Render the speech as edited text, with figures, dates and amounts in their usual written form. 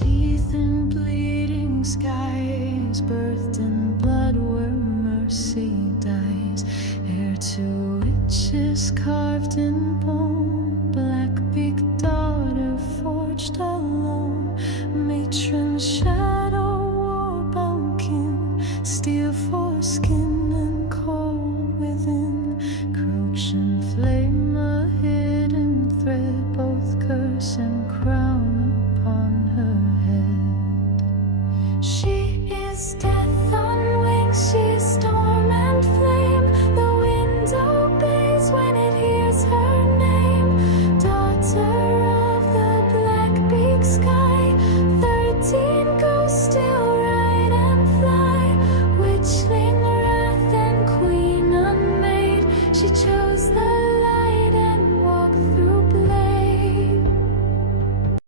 Teeth in bleeding skies, birthed in blood where mercy dies. Heir to witches carved in bone.